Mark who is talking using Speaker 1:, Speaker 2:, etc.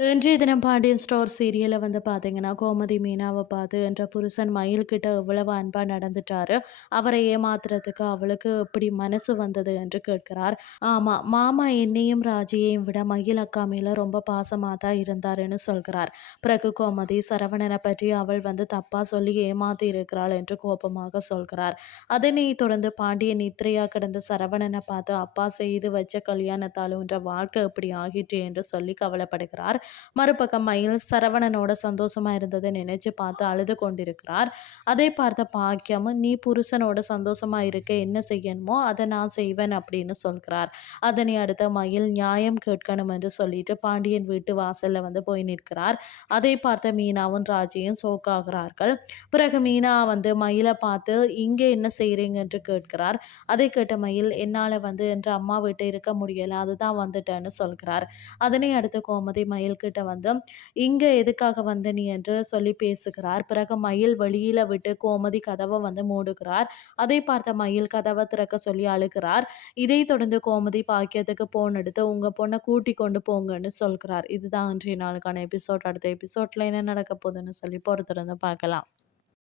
Speaker 1: இன்றைய தினம் பாண்டியன் ஸ்டோர் சீரியலில் வந்து பார்த்தீங்கன்னா, கோமதி மீனாவை பார்த்து என்ற புருஷன் மயில்கிட்ட எவ்வளவு அன்பாக நடந்துட்டாரு. அவரை ஏமாத்துறதுக்கு அவளுக்கு எப்படி மனசு வந்தது என்று கேட்கிறார். ஆமாம் மாமா என்னையும் ராஜியையும் விட மயில் அக்கா மேல ரொம்ப பாசமாக தான் இருந்தாருன்னு சொல்கிறார். பிறகு கோமதி சரவணனை பற்றி அவள் வந்து தப்பாக சொல்லி ஏமாத்தி இருக்கிறாள் என்று கோபமாக சொல்கிறார். அதனைத் தொடர்ந்து பாண்டியன் நித்திரையாக கிடந்த சரவணனை பார்த்து அப்பா செய்து வச்ச கல்யாணத்தால் உன்ற வாழ்க்கை இப்படி ஆகிற்றே என்று சொல்லி கவலைப்படுகிறார். மறுபக்கம் மயில் சரவணனோட சந்தோஷமா இருந்ததை நினைச்சு பார்த்து அழுது கொண்டிருக்கிறார். அதை பார்த்த பாக்கியமும் நீ புருஷனோட சந்தோஷமா இருக்க என்ன செய்யணுமோ அதை நான் செய்வேன் அப்படின்னு சொல்கிறார். அதனை அடுத்த மயில் நியாயம் கேட்கணும் என்று சொல்லிட்டு பாண்டியன் வீட்டு வாசல்ல வந்து போய் நிற்கிறார். அதை பார்த்த மீனாவும் ராஜியும் சோக்காகிறார்கள் பிறகு மீனா வந்து மயிலை பார்த்து இங்கே என்ன செய்கிறீங்க என்று கேட்கிறார். அதை கேட்ட மயில் என்னால் வந்து என்று அம்மா வீட்டை இருக்க முடியலை அதுதான் வந்துட்டேன்னு சொல்கிறார். அதனை அடுத்து கோமதி மயில் கிட்ட வந்து இங்கே எதுக்காக வந்த நீ என்று சொல்லி பேசுகிறார்? பிறகு மயில் வெளியில் விட்டு கோமதி கதவை வந்து மூடுகிறார். அதை பார்த்த மயில் கதவை திறக்க சொல்லி அழுகிறார். இதை தொடர்ந்து கோமதி பாக்கியத்துக்கு போன் எடுத்து உங்கள் பொண்ணை கூட்டி கொண்டு போங்கன்னு சொல்கிறார். இதுதான் இன்றைய நாளுக்கான எபிசோட் அடுத்த எபிசோட்ல என்ன நடக்க போகுதுன்னு சொல்லி பொறுத்திருந்து பார்க்கலாம்.